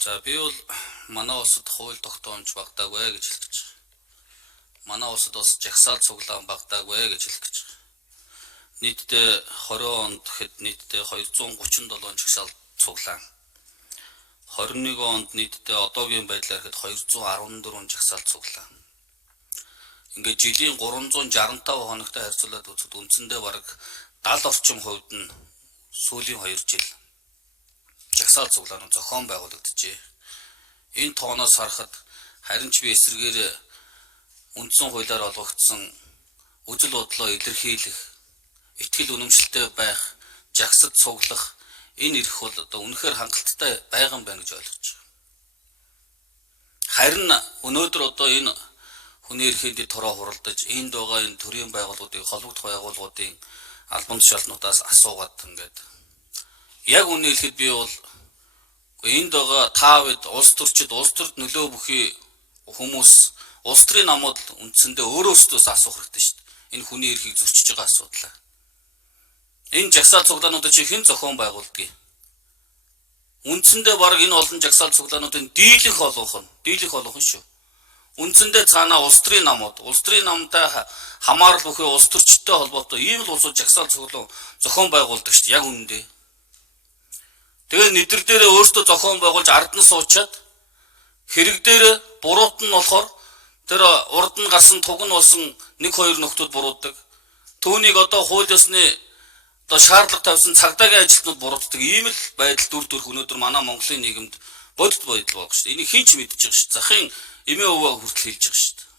За би бол манай улсад хууль тогтоомж багтаагүй гэж хэлэх гэж байна. Манай улсад бас жагсаал цуглаан багтаагүй гэж хэлэх гэж байна. Нийтдээ 20 онд гэхэд нийтдээ 237 жагсаал цуглаан. 21 онд нийтдээ одоогийн байдлаар гэхэд 214 жагсаал цуглаан. Ингээд жилийн 365 хоногтой харьцуулаад үзэхэд үндсэндээ бараг 70 орчим хувьд нь сүүлийн 2 жил жагсаал цуглаан зохион байгуулагдчихэ. Энэ тооноос харахад харин ч би эсрэгээр үндсэн хуулиар олгогдсон үжил бодлоо илэрхийлэх, итгэл үнэмшилтэй байх, жагсад цуглах энэ эрх бол одоо үнэхээр хангалттай байгаа байна гэж ойлгож байна. Харин өнөөдөр одоо энэ хүний эрхийн дэд хороо хуралдаж энд байгаа энэ төрийн байгууллагуудыг, холбогдох байгууллагуудын албан тушаалтнуудаас асуугаад ингээд яг үнэ хэлэхэд би бол энд байгаа та бид улс төрчид, улс төрд нөлөө бүхий хүмүүс улс төрийн намууд үндсэндээ өөрөөсдөөс асуух хэрэгтэй шүү дээ. Энэ хүний эрхийг зөрчиж байгаа асуудлаа. Энэ жагсаал цуглаануудыг чи хэн зохион байгуулдаг? Үндсэндээ баг энэ олон жагсаал цуглаануудын дийлэнх олгох нь шүү. Үндсэндээ цаанаа улс төрийн намтай хамаарал бүхий улс төрчтэй холбоотой ийм л улсууд жагсаал цуглаан зохион байгуулдаг шүү дээ. Яг үнэндээ. Тэгээд нэдэр дээрээ өөртөө зохион байгуулж ард нь суучаад хэрэг дээрээ буруут нь болохоор тэр урд нь гарсан туг нь болсон 1-2 нөхдүүд буруудаг. Түүнийг одоо хууль ёсны одоо шаардлага тавьсан цагдаагийн ажилтнууд буруутдаг. Ийм л байдал дүр төрх өнөөдөр манай Монголын нийгэмд бодит байдал болох шүү дээ. Энийг хэн ч мэдчихэж байгаа шүү дээ. Захын эмээ өвөө хүртэл хэлж байгаа шүү дээ.